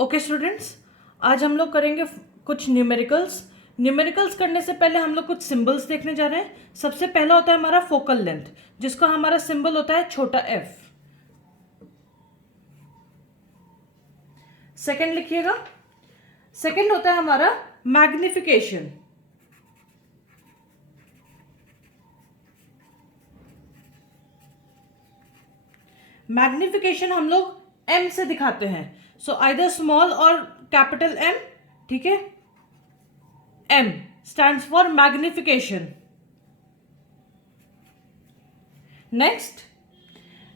Okay students, आज हम लोग करेंगे कुछ न्यूमेरिकल्स करने से पहले हम लोग कुछ सिंबल्स देखने जा रहे हैं। सबसे पहला होता है हमारा फोकल लेंथ, जिसका हमारा सिंबल होता है छोटा एफ। सेकंड लिखिएगा, सेकंड होता है हमारा मैग्निफिकेशन। मैग्निफिकेशन हम लोग एम से दिखाते हैं, सो आइदर स्मॉल और कैपिटल एम। ठीक है, M stands for magnification. Next,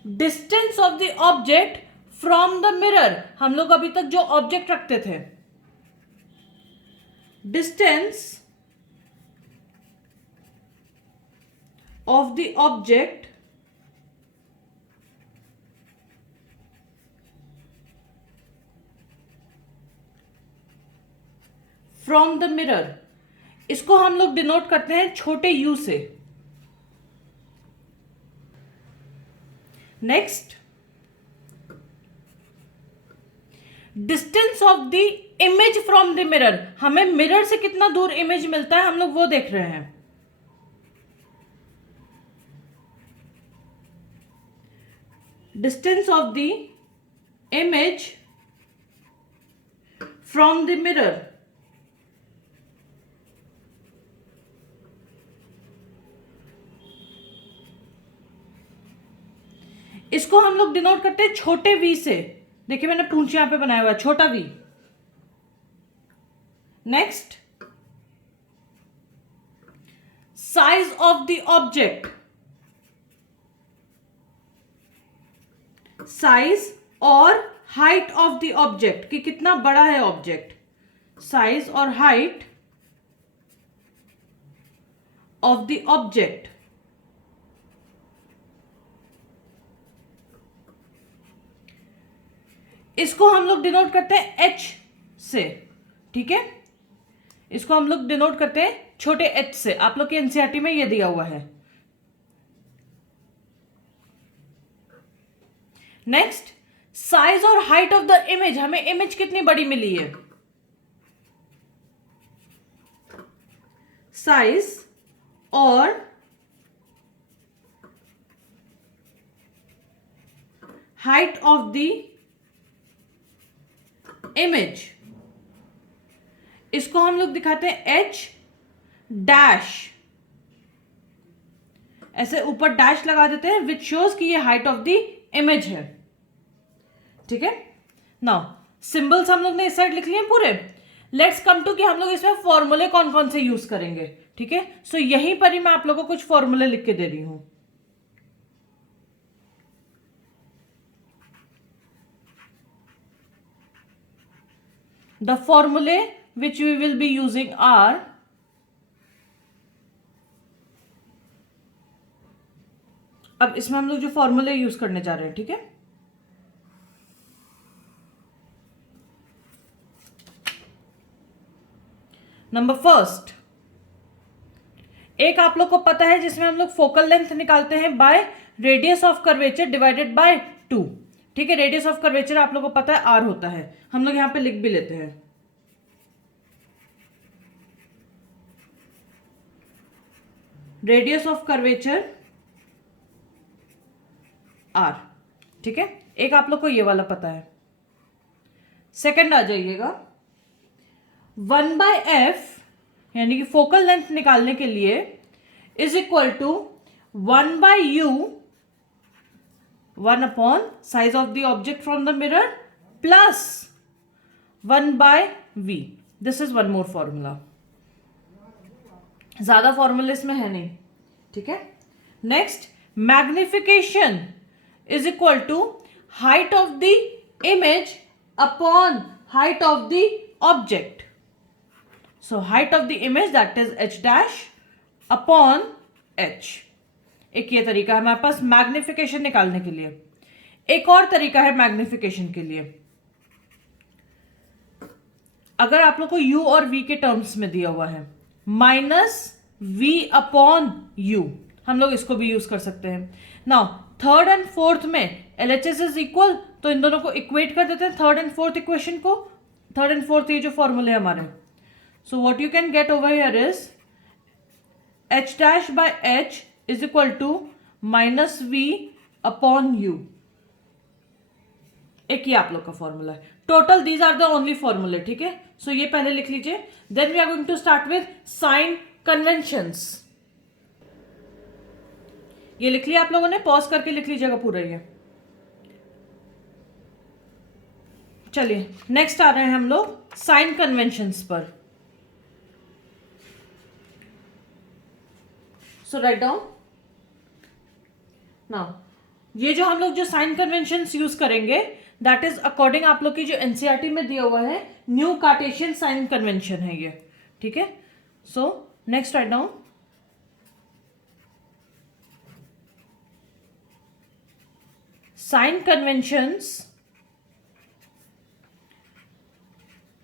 distance of the object from the mirror. हम लोग अभी तक जो ऑब्जेक्ट रखते थे, distance of the object from the mirror, इसको हम लोग डिनोट करते हैं छोटे u से। Next, distance of the image from the mirror. हमें मिरर से कितना दूर इमेज मिलता है हम लोग वो देख रहे हैं। Distance of the image from the mirror, इसको हम लोग डिनोट करते हैं छोटे v से। देखिए मैंने पूंछ यहां पे बनाया हुआ है, छोटा v। Next, size of the object, size और हाइट ऑफ द ऑब्जेक्ट कि कितना बड़ा है ऑब्जेक्ट। साइज और हाइट ऑफ द ऑब्जेक्ट, इसको हम लोग डिनोट करते हैं h से। ठीक है, इसको हम लोग डिनोट करते हैं छोटे h से। आप लोग के एनसीईआरटी में ये दिया हुआ है। नेक्स्ट, साइज और हाइट ऑफ द इमेज। हमें इमेज कितनी बड़ी मिली है, साइज और हाइट ऑफ द इमेज, इसको हम लोग दिखाते हैं h डैश। ऐसे ऊपर डैश लगा देते हैं विच शोज कि ये हाइट ऑफ द इमेज है। ठीक है, नाउ सिंबल्स हम लोग ने इस साइड लिख लिए पूरे। लेट्स कम टू कि हम लोग इसमें फॉर्मूले कौन कौन से यूज करेंगे। ठीक है, सो यहीं पर ही मैं आप लोगों को कुछ फॉर्मूले लिख के दे रही हूं। The formulae which we will be using are अब इसमें हम लोग जो फॉर्मूले यूज करने जा रहे हैं। ठीक है, नंबर फर्स्ट, एक आप लोग को पता है जिसमें हम लोग फोकल लेंथ निकालते हैं by radius of curvature divided by 2। ठीक है, रेडियस ऑफ कर्वेचर आप लोग को पता है r होता है। हम लोग यहां पे लिख भी लेते हैं, रेडियस ऑफ कर्वेचर r। ठीक है, एक आप लोग को ये वाला पता है। सेकंड आ जाइएगा, 1/f यानी कि फोकल लेंथ निकालने के लिए is equal to 1/u, 1 upon size of the object from the mirror plus 1/v। This is one more formula, ज्यादा फॉर्मूला इसमें है नहीं। ठीक है, next, magnification is equal to height of the image upon height of the object. So height of the image that is h dash upon h। एक ये तरीका है हमारे पास मैग्निफिकेशन निकालने के लिए। एक और तरीका है मैग्निफिकेशन के लिए, अगर आप लोग को u और v के टर्म्स में दिया हुआ है, माइनस v अपॉन u, हम लोग इसको भी यूज कर सकते हैं। नाउ थर्ड एंड फोर्थ में LHS इज इक्वल, तो इन दोनों को इक्वेट कर देते हैं, थर्ड एंड फोर्थ इक्वेशन को, थर्ड एंड फोर्थ ये जो फॉर्मूले हमारे, so what you can get over here is H dash by H is equal to minus V upon U. एक ही आप लोग का फॉर्मूला है। Total these are the only फॉर्मूले, ठीक है। सो ये पहले लिख लीजिए, then we are going to start with sign conventions. ये लिख लिया आप लोगों ने, पॉज करके लिख लीजिएगा पूरा ये। चलिए नेक्स्ट आ रहे हैं हम लोग साइन कन्वेंशंस पर। सो राइट डाउन नाउ, ये जो हम लोग जो साइन कन्वेंशंस यूज करेंगे दैट इज अकॉर्डिंग आप लोग की जो एनसीईआरटी में दिया हुआ है न्यू कार्टेशियन साइन कन्वेंशन है ये, ठीक है। So next write down, sign conventions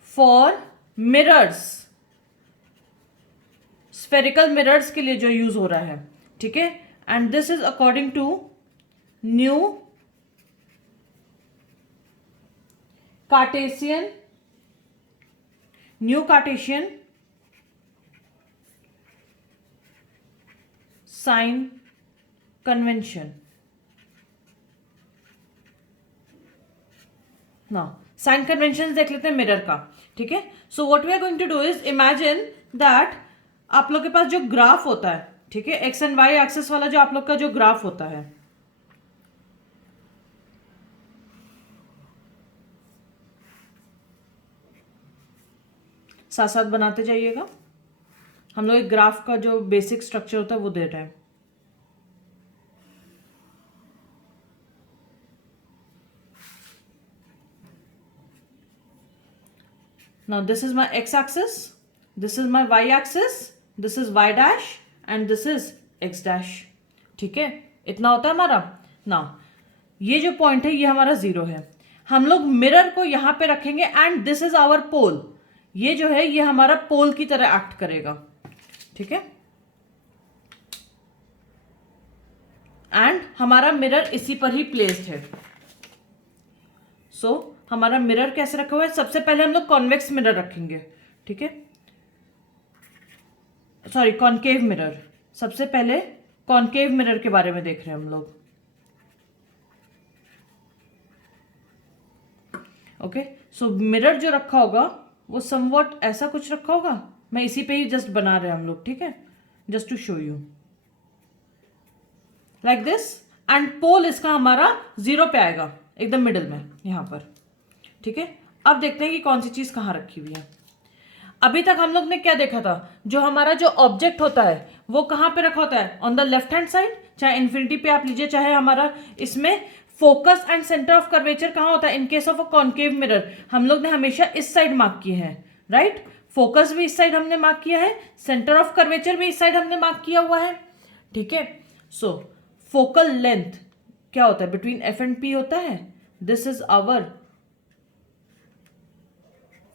for mirrors, spherical mirrors के लिए जो यूज हो रहा है, ठीक है। And this is according to new Cartesian sign convention. ना साइन कन्वेंशन देख लेते हैं मिरर का, ठीक है। So what we are going to do is imagine that आप लोग के पास जो ग्राफ होता है, ठीक है, एक्स एंड वाई एक्सिस वाला जो आप लोग का जो ग्राफ होता है, साथ साथ बनाते जाइएगा। हम लोग एक ग्राफ का जो बेसिक स्ट्रक्चर होता है वो दे रहे हैं। Now this is my x axis, this is my y axis, this is y dash and this is x dash, ठीक है। इतना होता है हमारा। ना ये जो पॉइंट है ये हमारा 0 है। हम लोग मिरर को यहां पे रखेंगे एंड दिस इज आवर पोल। ये जो है ये हमारा पोल की तरह एक्ट करेगा, ठीक है। एंड हमारा मिरर इसी पर ही प्लेस्ड है। सो हमारा मिरर कैसे रखा हुआ है, सबसे पहले हम लोग कॉन्वेक्स मिरर रखेंगे, ठीक है, सॉरी कॉनकेव मिरर। सबसे पहले कॉनकेव मिरर के बारे में देख रहे हैं हम लोग, ओके। सो मिरर जो रखा होगा वो समवॉट ऐसा कुछ रखा होगा, मैं इसी पे ही जस्ट बना रहे हैं हम लोग, ठीक है, just to show you like this. And pole इसका हमारा 0 पे आएगा, एकदम मिडिल में यहां पर, ठीक है। अब देखते हैं कि कौन सी चीज कहां रखी हुई है। अभी तक हम लोग ने क्या देखा था, जो हमारा जो ऑब्जेक्ट होता है वो कहां पे रखा होता है, on the left hand side, चाहे इन्फिनिटी पे आप लीजिए, चाहे हमारा इसमें focus and centre of curvature कहां होता है। In case of a concave mirror हम लोग ने हमेशा इस साइड मार्क किए हैं, राइट। फोकस भी इस साइड हमने मार्क किया है, सेंटर ऑफ कर्वेचर भी इस साइड हमने मार्क किया हुआ है, ठीक है। सो फोकल लेंथ क्या होता है, बिटवीन एफ एंड पी होता है, this is our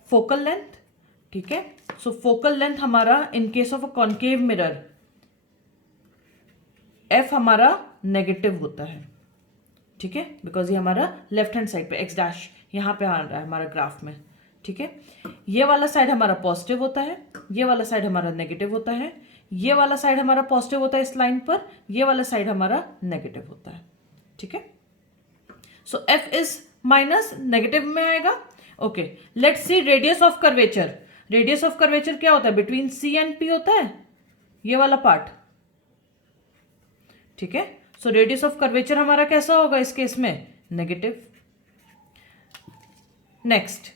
focal length, ठीक है। सो फोकल लेंथ हमारा in case of a concave mirror F हमारा नेगेटिव होता है, ठीक है, बिकॉज ये हमारा लेफ्ट हैंड साइड पे एक्स डैश यहां पे आ रहा है हमारा ग्राफ में, ठीक है। ये वाला साइड हमारा पॉजिटिव होता है, ये वाला साइड हमारा नेगेटिव होता है, ये वाला साइड हमारा पॉजिटिव होता है इस लाइन पर, ये वाला साइड हमारा नेगेटिव होता है, ठीक है। So F is minus, negative में आएगा, okay. Let's see radius of curvature. Radius of curvature क्या होता है, बिटवीन सी एंड पी होता है ये वाला पार्ट, ठीक है। सो रेडियस ऑफ कर्वेचर हमारा कैसा होगा इस केस में, नेगेटिव। नेक्स्ट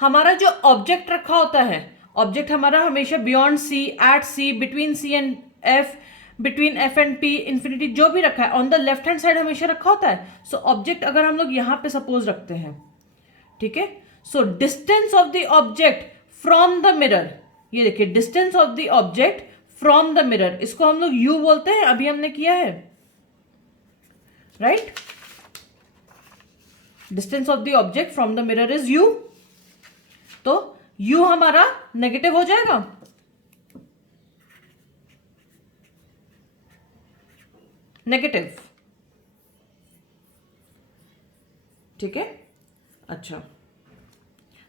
हमारा जो ऑब्जेक्ट रखा होता है, ऑब्जेक्ट हमारा हमेशा beyond C, at C, between C and F, between F and P, infinity जो भी रखा है on the left hand side हमेशा रखा होता है। सो ऑब्जेक्ट अगर हम लोग यहां पे सपोज रखते हैं, ठीक है। सो distance of the object from the mirror, ये देखिए distance of the object from the mirror, इसको हम लोग यू बोलते हैं, अभी हमने किया है, right. Distance of the object from the mirror is you, तो यू हमारा नेगेटिव हो जाएगा, नेगेटिव, ठीक है। अच्छा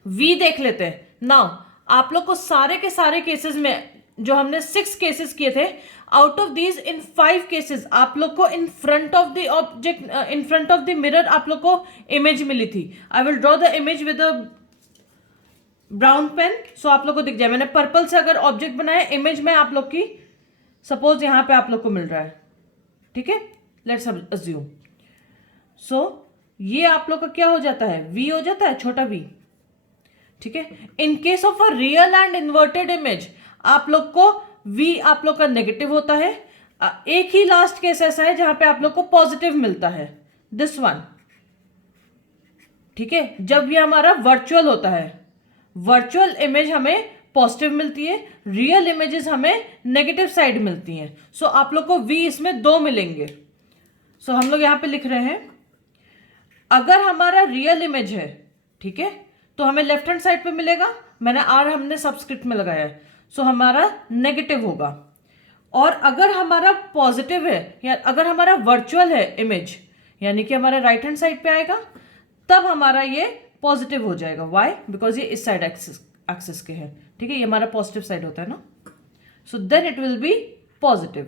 वी देख लेते हैं नाउ। आप लोग को सारे के सारे केसेस में जो हमने 6 केसेस किए थे, out of these in 5 cases आप लोग को in front of the object, in front of the mirror आप लोग को इमेज मिली थी। I will draw the image with a brown pen, so आप लोग को दिख जाए। मैंने पर्पल से अगर ऑब्जेक्ट बनाया, इमेज में आप लोग की सपोज यहां पे आप लोग को मिल रहा है, ठीक है, लेट्स अज्यूम। सो ये आप लोग का क्या हो जाता है, वी हो जाता है, छोटा वी, ठीक है। In case of a real and inverted image आप लोग को वी आप लोग का नेगेटिव होता है। एक ही लास्ट केस ऐसा है जहां पे आप लोग को पॉजिटिव मिलता है, दिस वन, ठीक है। जब ये हमारा वर्चुअल होता है, वर्चुअल इमेज हमें पॉजिटिव मिलती है, रियल इमेजेस हमें नेगेटिव साइड मिलती हैं। सो आप लोग को वी इसमें 2 मिलेंगे। सो हम लोग यहां पे लिख रहे हैं, अगर हमारा रियल इमेज है, ठीक है, तो हमें लेफ्ट हैंड साइड पे मिलेगा, मैंने आर हमने सबस्क्रिप्ट में लगाया है, सो हमारा नेगेटिव होगा। और अगर हमारा पॉजिटिव है या अगर हमारा वर्चुअल है इमेज, यानी कि हमारा राइट हैंड साइड पे आएगा, तब हमारा ये पॉजिटिव हो जाएगा। वाई? बिकॉज ये इस साइड एक्सिस के है, ठीक है, ये हमारा पॉजिटिव साइड होता है ना, so then it will be positive,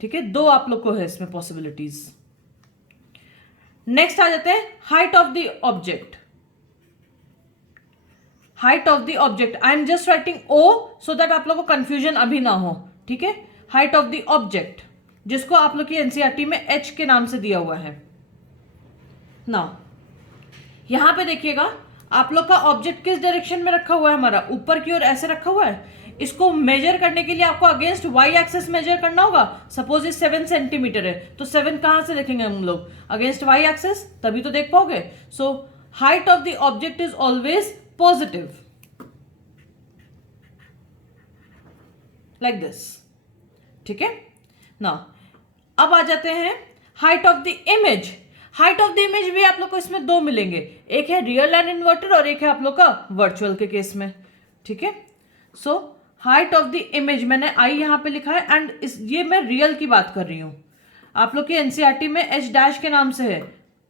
ठीक है। 2 आप लोग को है इसमें पॉसिबिलिटीज। नेक्स्ट आ जाते हैं height of the object. Height of the object, I am just writing O so that आप लोग को कंफ्यूजन अभी ना हो, ठीक है। हाइट ऑफ द ऑब्जेक्ट, जिसको आप लोग की एनसीईआरटी में एच के नाम से दिया हुआ है। नाउ यहां पे देखिएगा, आप लोग का ऑब्जेक्ट किस डायरेक्शन में रखा हुआ है, हमारा ऊपर की ओर ऐसे रखा हुआ है। इसको मेजर करने के लिए आपको अगेंस्ट वाई एक्सेस मेजर करना होगा। सपोज ये 7 सेंटीमीटर है, तो 7 कहां से देखेंगे हम लोग, अगेंस्ट वाई एक्सेस, तभी तो देख पाओगे। सो height of the object is always positive, like this, ठीक है ना। अब आ जाते हैं height of the image. Height of the image भी आप लोग को इसमें 2 मिलेंगे, एक है रियल एंड इन्वर्टेड और एक है आप लोग का वर्चुअल के केस में, ठीक है। सो हाइट ऑफ द इमेज मैंने आई यहां पे लिखा है, एंड ये मैं रियल की बात कर रही हूं। आप लोग की एनसीईआरटी में एच डैश के नाम से है,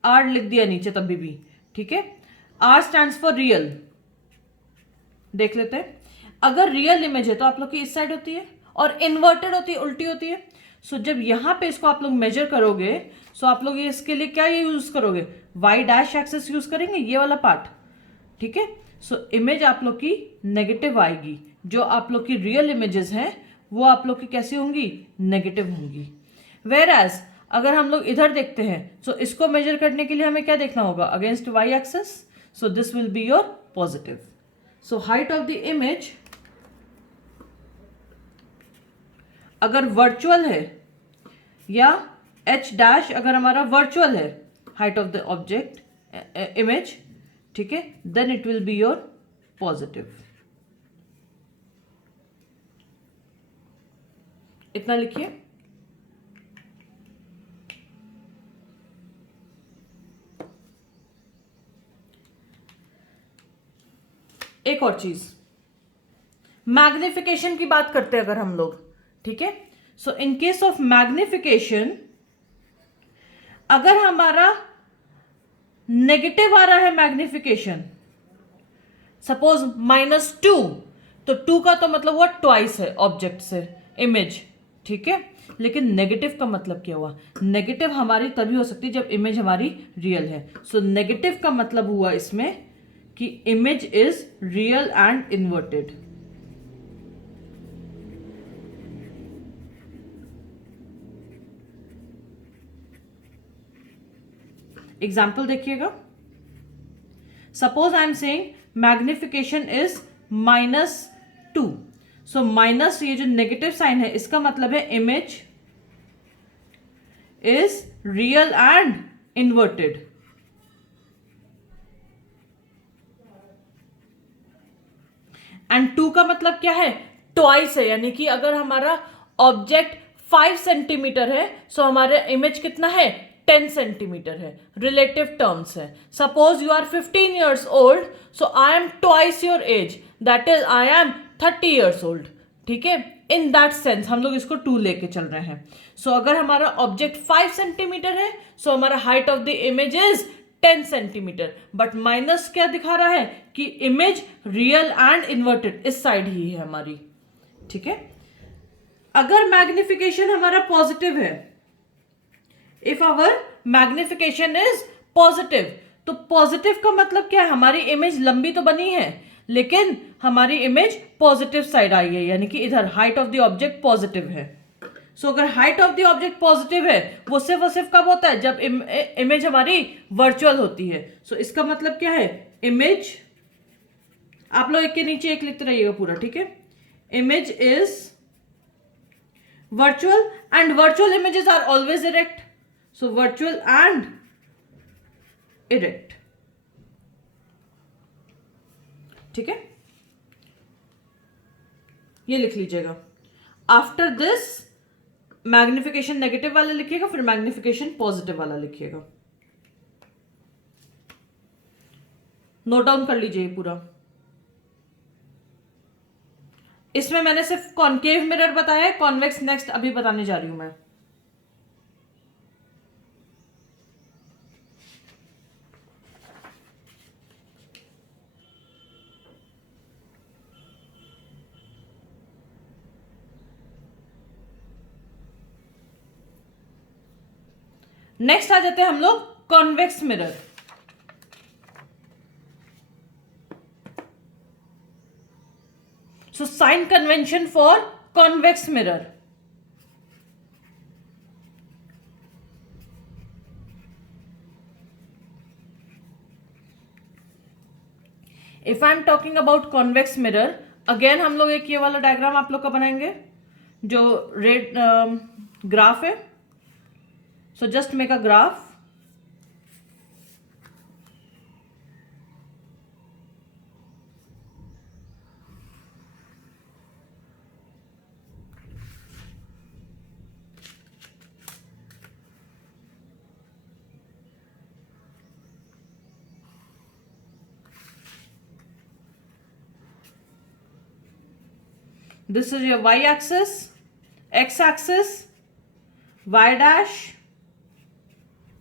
आर लिख दिया नीचे तभी भी, ठीक है। R stands for real. देख लेते हैं, अगर रियल इमेज है तो आप लोग की इस साइड होती है, और इन्वर्टेड होती है, उल्टी होती है। सो जब यहां पे इसको आप लोग मेजर करोगे, सो आप लोग इसके लिए क्या यूज करोगे, वाई डैश एक्सेस यूज करेंगे, ये वाला पार्ट, ठीक है। सो इमेज आप लोग की नेगेटिव आएगी, जो आप लोग की रियल इमेजेस हैं वो आप लोग की कैसी होंगी, नेगेटिव होंगी। वेयर एज अगर हम लोग इधर देखते हैं, सो इसको मेजर करने के लिए हमें क्या देखना होगा, against Y axis, so this will be your positive. So height of the image अगर वर्चुअल है, या एच डैश अगर हमारा वर्चुअल है, height of the object image, ठीक है, then it will be your positive. इतना लिखिए। एक और चीज, मैग्निफिकेशन की बात करते हैं अगर हम लोग, ठीक है। सो इन केस ऑफ मैग्निफिकेशन, अगर हमारा नेगेटिव आ रहा है मैग्निफिकेशन, सपोज -2, तो 2 का तो मतलब हुआ ट्वाइस है ऑब्जेक्ट से इमेज, ठीक है। लेकिन नेगेटिव का मतलब क्या हुआ, नेगेटिव हमारी तभी हो सकती है जब इमेज हमारी रियल है। सो नेगेटिव का मतलब हुआ इसमें कि image is real and inverted. Example देखिएगा, suppose I am saying magnification is -2, so minus ये जो नेगेटिव साइन है इसका मतलब है image is real and inverted. And 2 का मतलब क्या है, ट्वाइस है, यानी कि अगर हमारा ऑब्जेक्ट 5 सेंटीमीटर है, सो हमारा इमेज कितना है, 10 सेंटीमीटर है, रिलेटिव टर्म्स है। Suppose you are 15 years old, so I am twice your age, that is I am 30 years old, ठीक है। इन दैट सेंस हम लोग इसको 2 लेके चल रहे हैं। सो अगर हमारा ऑब्जेक्ट 5 सेंटीमीटर है, सो हमारा height of the image is 10 centimetre, but minus क्या दिखा रहा है कि इमेज रियल एंड इन्वर्टेड इस साइड ही है हमारी, ठीक है। अगर मैग्निफिकेशन हमारा पॉजिटिव है, if our magnification is positive, तो पॉजिटिव का मतलब क्या है, हमारी इमेज लंबी तो बनी है लेकिन हमारी इमेज पॉजिटिव साइड आई है, यानी कि इधर height of the object positive है। सो अगर height of the object positive है वो सिर्फ कब होता है, जब इमेज हमारी वर्चुअल होती है। सो इसका मतलब क्या है, इमेज, आप लोग एक के नीचे एक लिखते रहिएगा पूरा, ठीक है। Image is virtual and virtual images are always erect, so virtual and erect, ठीक है, ये लिख लीजिएगा। आफ्टर दिस मैग्निफिकेशन नेगेटिव वाला लिखिएगा, फिर मैग्निफिकेशन पॉजिटिव वाला लिखिएगा। नोट डाउन कर लीजिए पूरा। इसमें मैंने सिर्फ कॉनकेव मिरर बताया है, कॉन्वेक्स नेक्स्ट अभी बताने जा रही हूं मैं। नेक्स्ट आ जाते हैं हम लोग convex mirror. So sine convention for convex mirror, if I am talking about convex mirror, again हम लोग एक ये वाला डायग्राम आप लोग का बनाएंगे जो रेड ग्राफ है। So just make a graph. This is your y-axis, x-axis, y dash,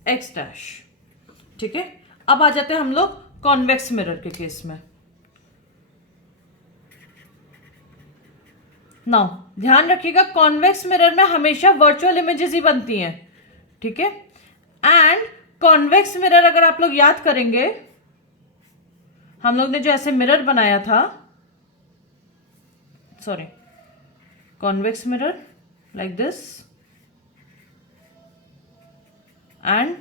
x dash, ठीक है। अब आ जाते हैं हम लोग कॉन्वेक्स मिरर के केस में। नाउ ध्यान रखिएगा, कॉन्वेक्स मिरर में हमेशा वर्चुअल इमेजेस ही बनती हैं, ठीक है। एंड कॉन्वेक्स मिरर अगर आप लोग याद करेंगे, हम लोग ने जो ऐसे मिरर बनाया था, sorry, convex mirror like this, and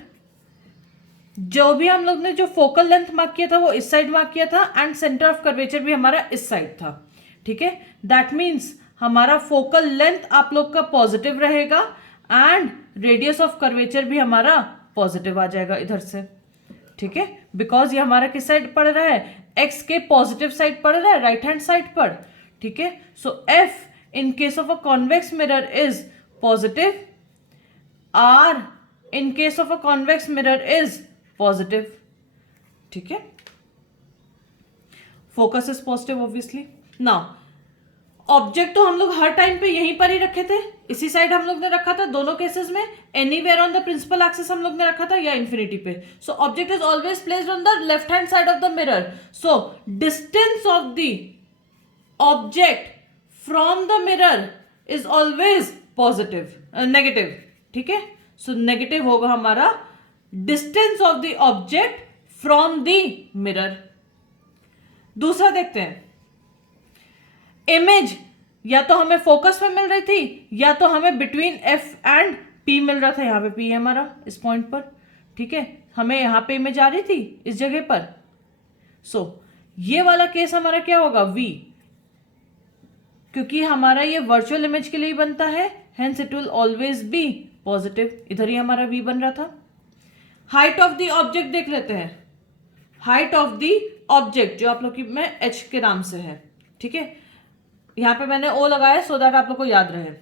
जो भी हम लोग ने जो फोकल लेंथ मार्क किया था वो इस साइड मार्क किया था, एंड सेंटर ऑफ कर्वेचर भी हमारा इस साइड था, ठीक है। दैट मीन्स हमारा फोकल लेंथ आप लोग का पॉजिटिव रहेगा एंड रेडियस ऑफ कर्वेचर भी हमारा पॉजिटिव आ जाएगा इधर से, ठीक है। बिकॉज ये हमारा किस साइड पड़ रहा है, एक्स के पॉजिटिव साइड पड़ रहा है, राइट हैंड साइड पर, ठीक है। So F in case of a convex mirror is positive, R in case of a convex mirror is positive, ठीक है। Focus is positive obviously. Now object तो हम लोग हर टाइम पे यहीं पर ही रखे थे, इसी साइड हम लोग ने रखा था दोनों केसेस में, anywhere on the principal axis हम लोग ने रखा था या इंफिनिटी पे। So object is always placed on the left hand side of the mirror, so distance of the object from the mirror is always positive, negative, ठीक है। So negative होगा हमारा distance of the object from the mirror. दूसरा देखते हैं, image या तो हमें फोकस में मिल रही थी या तो हमें बिटवीन एफ एंड पी मिल रहा था, यहां पे पी है हमारा इस पॉइंट पर, ठीक है। हमें यहां पे इमेज आ रही थी इस जगह पर। सो ये वाला केस हमारा क्या होगा, वी, क्योंकि हमारा ये वर्चुअल इमेज के लिए बनता है, hence it will always be positive. इधर ही हमारा v बन रहा था। हाइट ऑफ द ऑब्जेक्ट देख लेते हैं, हाइट ऑफ द ऑब्जेक्ट जो आप लोग की में h के नाम से है, ठीक है। यहां पे मैंने o लगाया सो दैट आप लोग को याद रहे।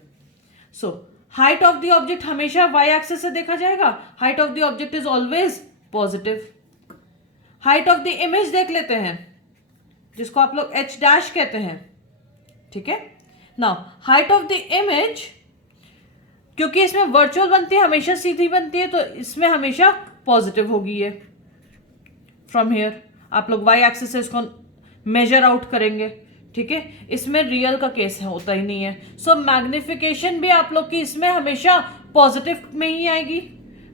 सो हाइट ऑफ द ऑब्जेक्ट हमेशा y एक्सिस से देखा जाएगा, height of the object is always positive. Height of the image देख लेते हैं, जिसको आप लोग h डैश कहते हैं, ठीक है। Now height of the image, क्योंकि इसमें वर्चुअल बनती है, हमेशा सीधी बनती है, तो इसमें हमेशा पॉजिटिव होगी ये, फ्रॉम हियर, आप लोग वाई एक्सिस से इसको मेजर आउट करेंगे, ठीक है। इसमें रियल का केस है, होता ही नहीं है। सो मैग्निफिकेशन भी आप लोग की इसमें हमेशा पॉजिटिव में ही आएगी,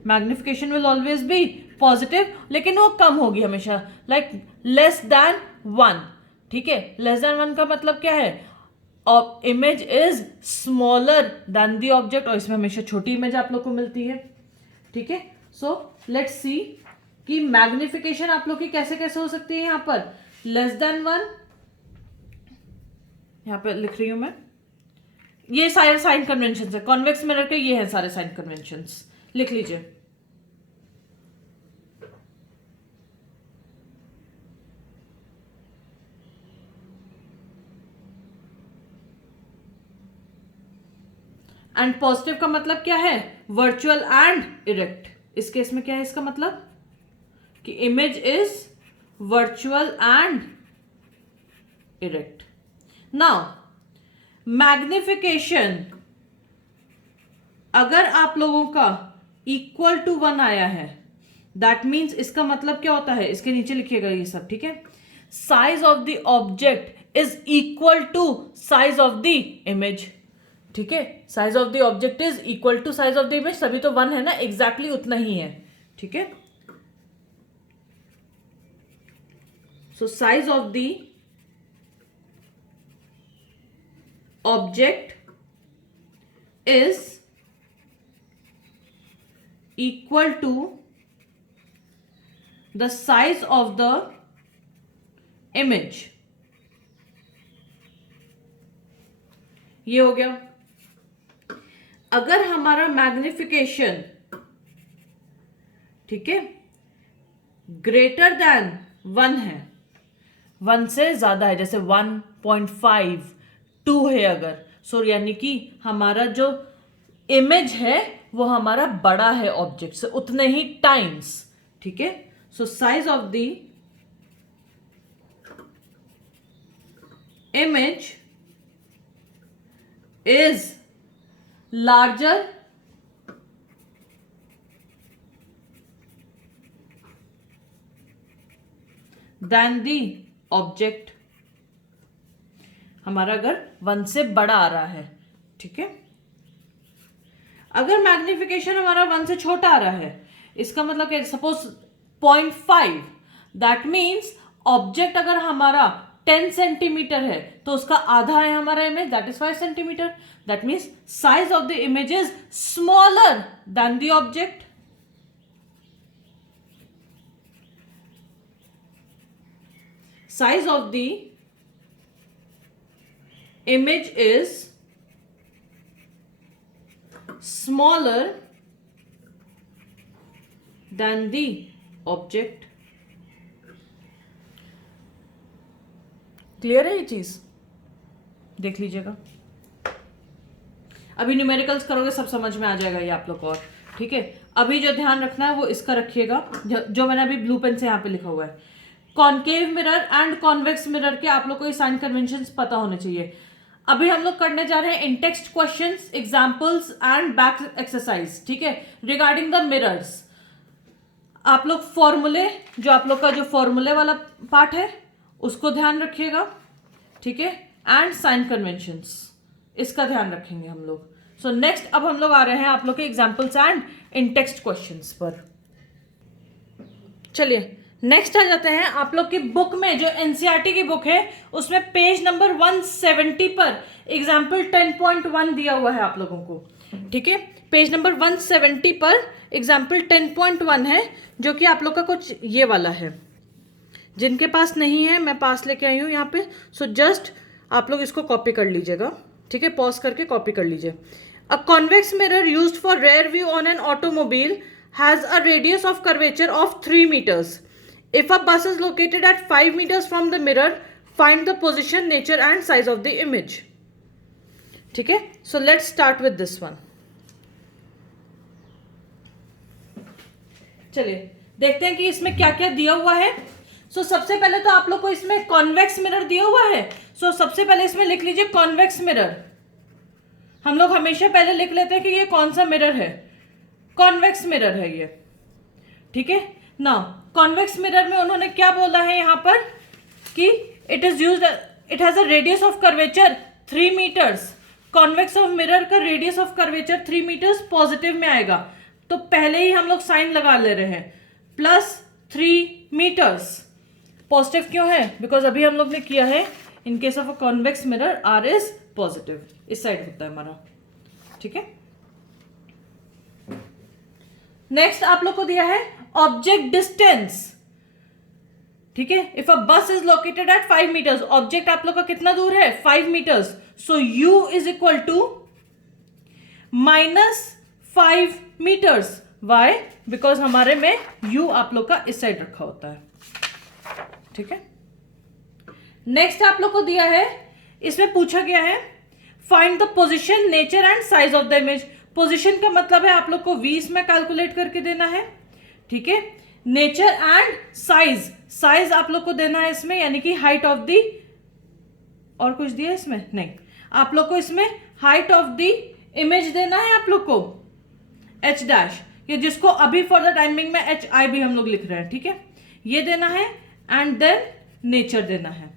magnification will always be positive, लेकिन वो कम होगी हमेशा, लाइक लेस देन 1, ठीक है। लेस देन 1 का मतलब क्या है, image is smaller than the object, और इसमें हमेशा छोटी इमेज आप लोग को मिलती है, ठीक है। सो लेट्स सी कि मैग्निफिकेशन आप लोग की कैसे कैसे हो सकती है। यहां पर लेस देन 1, यहां पे लिख रही हूं मैं, ये सारे साइन कन्वेंशन है कॉन्वेक्स मिरर के, ये है सारे साइन कन्वेंशन, लिख लीजिए। एंड पॉजिटिव का मतलब क्या है, वर्चुअल एंड इरेक्ट। इस केस में क्या है इसका मतलब कि image is virtual and erect. Now magnification अगर आप लोगों का इक्वल टू 1 आया है, दैट मीन्स इसका मतलब क्या होता है, इसके नीचे लिखिएगा ये सब, ठीक है। Size of the object is equal to size of the image, ठीक है। Size of the object is equal to size of the image, सभी तो 1 है ना, एग्जैक्टली उतना ही है, ठीक है। So size of the object is equal to the size of the image। ये हो गया। अगर हमारा मैग्निफिकेशन, ठीक है, ग्रेटर देन 1 है, 1 से ज्यादा है, जैसे 1.5 2 है अगर, सो यानी कि हमारा जो इमेज है वो हमारा बड़ा है ऑब्जेक्ट से उतने ही टाइम्स, ठीक है। So size of the image is larger than the object, हमारा अगर 1 से बड़ा आ रहा है, ठीक है। अगर मैग्निफिकेशन हमारा 1 से छोटा आ रहा है, इसका मतलब क्या, सपोज 0.5, दैट मीन्स ऑब्जेक्ट अगर हमारा 10 सेंटीमीटर है तो उसका आधा है हमारा image, that is 5 centimetre. That means size of the image is smaller than the object. Size of the image is smaller than the object। Clear है ये चीज, देख लीजिएगा। अभी न्यूमेरिकल्स करोगे सब समझ में आ जाएगा ये आप लोग को, और ठीक है। अभी जो ध्यान रखना है वो इसका रखिएगा, जो मैंने अभी ब्लू पेन से यहाँ पे लिखा हुआ है। Concave mirror and convex mirror के आप लोग को ये साइन कन्वेंशंस पता होने चाहिए। अभी हम लोग करने जा रहे हैं in text questions, examples and back exercise, ठीक है, रिगार्डिंग द मिरर्स। आप लोग फॉर्मूले, जो आप लोग का जो फॉर्मूले वाला पार्ट है उसको ध्यान रखिएगा, ठीक है, एंड साइन कन्वेंशंस, इसका ध्यान रखेंगे हम लोग। सो नेक्स्ट अब हम लोग आ रहे हैं आप लोग के examples and in text questions पर। चलिए नेक्स्ट आ जाते हैं। आप लोग की बुक में, जो एनसीईआरटी की बुक है, उसमें पेज नंबर 170 पर एग्जाम्पल 10.1 दिया हुआ है आप लोगों को, ठीक है। पेज नंबर 170 पर एग्जाम्पल 10.1 है, जो कि आप लोग का कुछ ये वाला है। जिनके पास नहीं है मैं पास लेके आई हूँ यहाँ पे, सो जस्ट आप लोग इसको कॉपी कर लीजिएगा, ठीक है, पॉज करके कॉपी कर लीजिए। अ convex mirror used for rear view on an automobile has a radius of curvature of 3 meters। If a bus is located at 5 meters from the mirror, find the position, nature and size of the image। ठीक है, so let's start with this one। चलिए देखते हैं कि इसमें क्या क्या दिया हुआ है। सबसे पहले तो आप लोग को इसमें कॉन्वेक्स मिरर दिया हुआ है। सबसे पहले इसमें लिख लीजिए कॉन्वेक्स मिरर। हम लोग हमेशा पहले लिख लेते हैं कि ये कौन सा मिरर है, कॉन्वेक्स मिरर है ये, ठीक है। नाउ कॉन्वेक्स मिरर में उन्होंने क्या बोला है यहाँ पर कि it has a radius of curvature 3 meters. Convex of mirror का radius of curvature 3 meters positive में आएगा, तो पहले ही हम लोग साइन लगा ले रहे हैं +3 मीटर्स। पॉजिटिव क्यों है? बिकॉज अभी हम लोग ने किया है in case of a convex mirror R is positive, इस साइड होता है हमारा, ठीक है। नेक्स्ट आप लोग को दिया है ऑब्जेक्ट डिस्टेंस, ठीक है। If a bus is located at 5 metres, object आप लोग का कितना दूर है? 5 metres. So u is equal to -5 metres. Why? Because हमारे में u आप लोग का इस साइड रखा होता है, ठीक है। नेक्स्ट आप लोग को दिया है, इसमें पूछा गया है find the position, nature and size of the image. Position का मतलब है आप लोग को v इसमें कैलकुलेट करके देना है, ठीक है। नेचर एंड साइज, साइज आप लोग को देना है इसमें, यानी कि हाइट ऑफ दी, और कुछ दिया इसमें नहीं, आप लोग को इसमें हाइट ऑफ दी इमेज देना है आप लोग को h डैश, ये जिसको अभी फॉर द टाइमिंग में hi भी हम लोग लिख रहे हैं, ठीक है। ये देना है एंड देन नेचर देना है।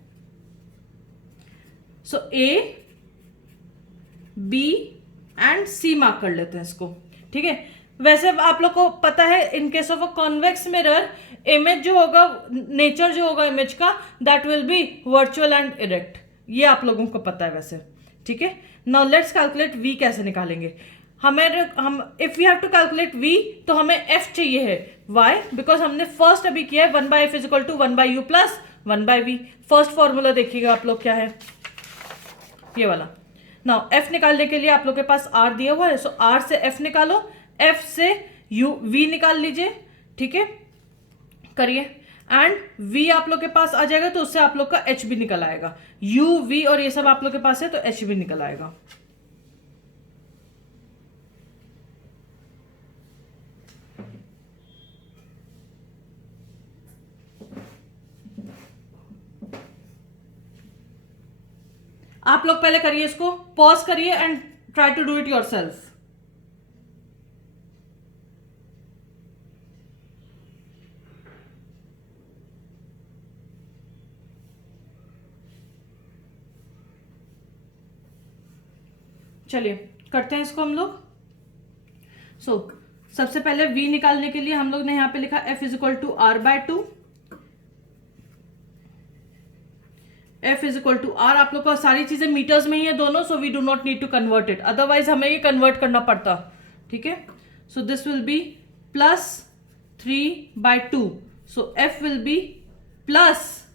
सो a b and c mark कर लेते हैं इसको, ठीक है। वैसे आप लोग को पता है in case of a convex mirror image जो होगा, नेचर जो होगा इमेज का, that will B virtual and erect, ये आप लोगों को पता है वैसे, ठीक है। नाउ लेट्स कैलकुलेट v कैसे निकालेंगे। हम if you have to calculate v तो हमें f चाहिए है। why? बिकॉज हमने फर्स्ट अभी किया है 1/f is equal to 1/u plus 1/v। First formula देखिएगा आप लोग क्या है, ये वाला। नाउ f निकालने के लिए आप लोग के पास r दिया हुआ है, सो r से f निकालो, f से v निकाल लीजिए, ठीक है, करिए। एंड v आप लोग के पास आ जाएगा तो उससे आप लोग का h भी निकल आएगा। u v और ये सब आप लोग के पास है तो h भी निकल आएगा। आप लोग पहले करिए, इसको पॉज करिए and try to do it yourself. चलिए करते हैं इसको हम लोग। सो सबसे पहले v निकालने के लिए हम लोग ने यहां पे लिखा f is equal to r/2, f is equal to r। आप लोग का सारी चीजें मीटर्स में ही है दोनों, so we do not need to convert it, otherwise हमें ये कन्वर्ट करना पड़ता, ठीक है। So this will be +3/2, so f will be plus,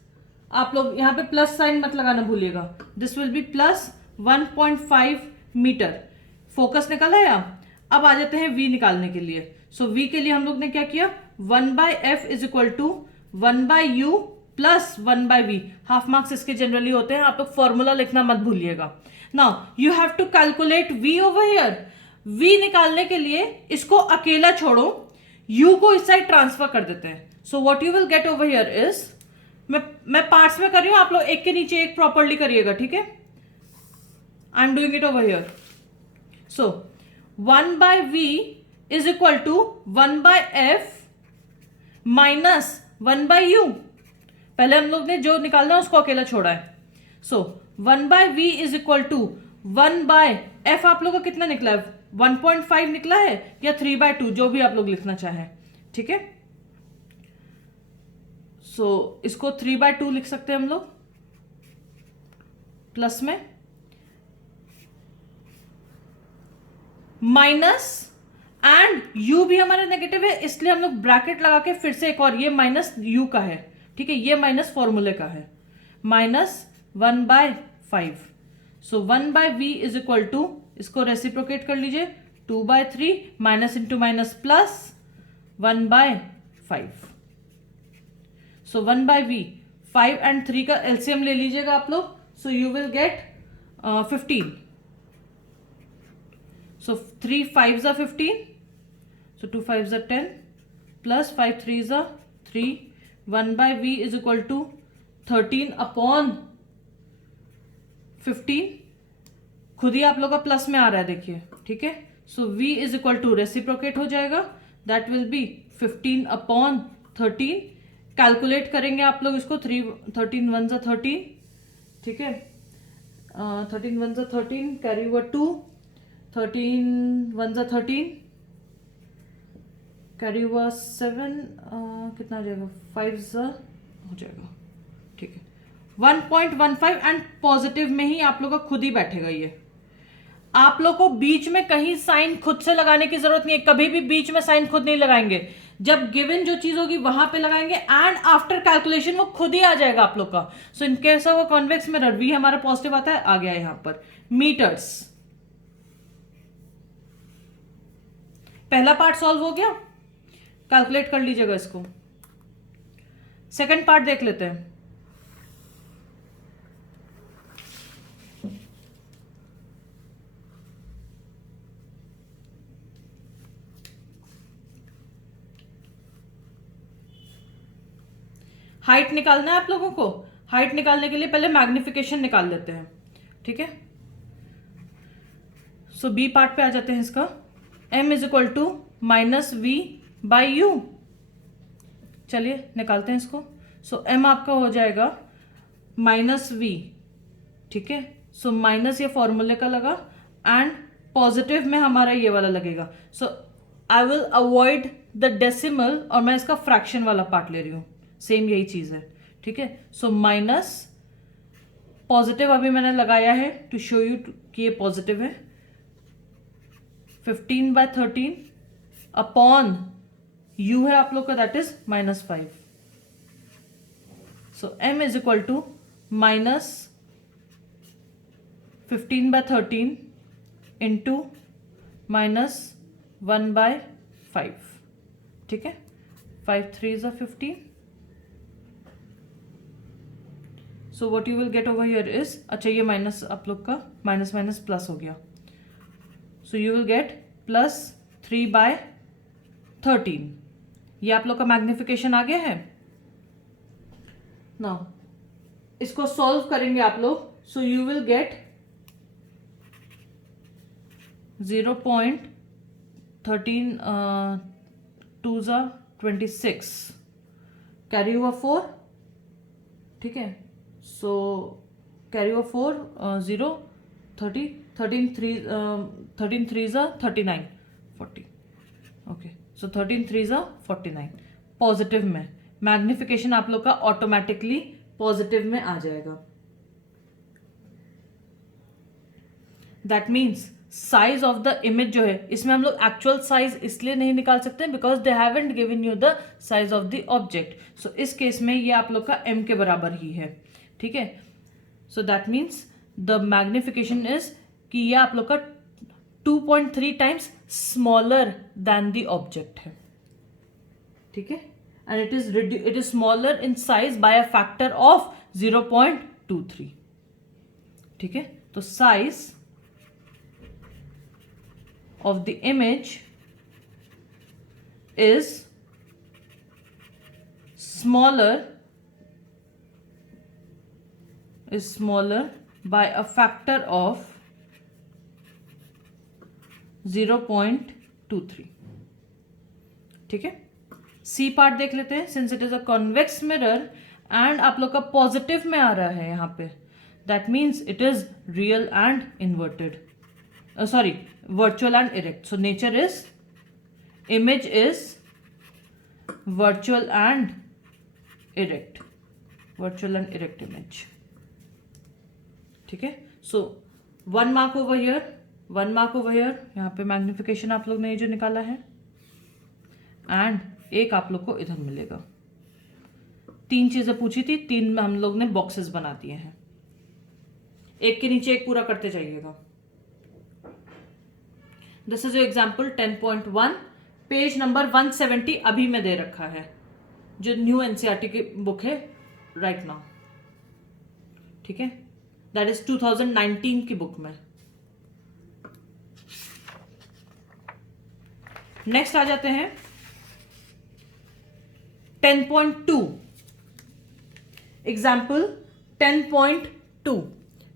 आप लोग यहाँ पे प्लस साइन मत लगाना भूलिएगा, this will be +1.5 metre. Focus निकल आया। अब आ जाते हैं v निकालने के लिए। सो v के लिए हम लोग ने क्या किया, 1/f is equal to 1/u plus 1/v। Half marks इसके जनरली होते हैं, आप लोग फॉर्मूला लिखना मत भूलिएगा। Now you have to calculate v over here. v निकालने के लिए इसको अकेला छोड़ो, u को इस साइड ट्रांसफर कर देते हैं। सो what you will get over here is, मैं पार्ट्स में कर रही हूं, आप लोग एक के नीचे एक प्रॉपरली करिएगा, ठीक है। I am doing it over here. So 1/v is equal to 1/f minus 1/u। पहले हम लोग ने जो निकालना है उसको अकेला छोड़ा है। So 1/v is equal to 1/f। आप लोग का कितना निकला है, 1.5 निकला है या 3/2, जो भी आप लोग लिखना चाहें, ठीक है। सो इसको 3/2 लिख सकते हैं हम लोग प्लस में, माइनस एंड u भी हमारा नेगेटिव है, इसलिए हम लोग ब्रैकेट लगा के फिर से एक और, ये माइनस u का है, ठीक है, ये माइनस फॉर्मूले का है, -1/5। सो 1/v इज इक्वल टू, इसको रेसिप्रोकेट कर लीजिए, 2/3 minus into minus plus 1/5। So 1/v, 5 and 3 का एलसीएम ले लीजिएगा आप लोग, सो you will gate 15। So 3 5s are 15, so 2 5s are 10, plus 5 3s are 3, 1/v is equal to 13 upon 15। खुद ही आप लोग का प्लस में आ रहा है देखिए, ठीक है। So v is equal to reciprocate हो जाएगा, that will be 15 upon 13, calculate करेंगे आप लोग इसको, 13 1 ज़ा 13, ठीक है, 13 1 ज़ा 13, कैरी ओवर 2, 13 1 ज़ा 13, कैरी ओवर 7, कितना आ जाएगा, 5 ज़ा हो जाएगा, ठीक है, 1.15 एंड पॉजिटिव में ही आप लोग का खुद ही बैठेगा ये। आप लोग को बीच में कहीं साइन खुद से लगाने की जरूरत नहीं है, कभी भी बीच में साइन खुद नहीं लगाएंगे, जब गिवन जो चीज होगी वहां पे लगाएंगे एंड आफ्टर कैलकुलेशन वो खुद ही आ जाएगा आप लोग का। So in case of convex mirror we हमारा पॉजिटिव आता है, आ गया यहां पर मीटर्स। पहला पार्ट सॉल्व हो गया, कैलकुलेट कर लीजिएगा इसको। सेकंड पार्ट देख लेते हैं। हाइट निकालना है आप लोगों को। हाइट निकालने के लिए पहले मैग्निफिकेशन निकाल लेते हैं, ठीक है। सो बी पार्ट पे आ जाते हैं इसका। m is equal to minus v by u. चलिए निकालते हैं इसको। सो m आपका हो जाएगा माइनस वी, ठीक है। सो माइनस ये फॉर्मूले का लगा एंड पॉजिटिव में हमारा ये वाला लगेगा। So I will avoid the decimal और मैं इसका फ्रैक्शन वाला पार्ट ले रही हूं, सेम यही चीज है, ठीक है। सो माइनस पॉजिटिव अभी मैंने लगाया है टू शो यू कि ये पॉजिटिव है, 15/13 अपॉन u है आप लोग का, that is -5। So m is equal to minus 15/13 into -1/5, ठीक है। 5 3 is 15। So what you will get over here is, अच्छा ये माइनस आप लोग का माइनस माइनस प्लस हो गया। सो यू विल गेट प्लस 3/13। ये आप लोग का मैग्निफिकेशन आ गया है। नाउ इसको सॉल्व करेंगे आप लोग। सो यू विल गेट 0.13 2 ज़ा 26, कैरी ओवर 4, ठीक है। सो कैरी ओवर 4 0 30 13 3 ज़ा 39 40, ओके। सो 13 3 ज़ा 49 पॉजिटिव में। मैग्निफिकेशन आप लोग का ऑटोमेटिकली पॉजिटिव में आ जाएगा। That means size of the image जो है, इसमें हम लोग एक्चुअल साइज इसलिए नहीं निकाल सकते because they haven't given you the size of the object. So इस केस में ये आप लोग का m के बराबर ही है, ठीक है। So that means the magnification is कि ये आप लोग का 2.3 times smaller than the object है, ठीक है। And it is smaller in size by a factor of 0.23, ठीक है। तो size of the image is smaller by a factor of 0.23, ठीक है। सी पार्ट देख लेते हैं। Since it is a convex mirror and आप लोग का पॉजिटिव में आ रहा है यहाँ पे, that means it is real and inverted, sorry, virtual and erect. So nature is, image is virtual and erect, virtual and erect image, ठीक है। So 1 mark over here, 1 mark over here। यहाँ पे magnification आप लोग ने जो निकाला है एंड एक आप लोग को इधर मिलेगा। 3 चीजें पूछी थी, 3 में हम लोग ने बॉक्सेस बना दिए हैं, एक के नीचे एक पूरा करते जाइएगा। This is example 10.1, page number 170 अभी में दे रखा है, जो न्यू एनसीईआरटी की बुक है राइट नाउ, ठीक है। दैट इज 2019 की बुक में। नेक्स्ट आ जाते हैं 10.2, एग्जाम्पल 10.2,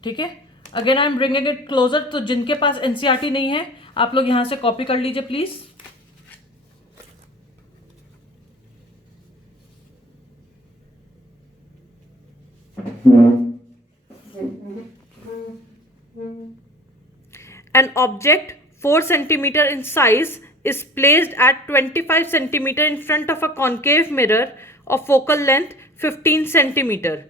ठीक है। Again I am bringing it closer, तो जिनके पास एनसीईआरटी नहीं है आप लोग यहां से कॉपी कर लीजिए please. An object 4 centimeter in size is placed at 25 centimeter in front of a concave mirror of focal length 15 centimeter.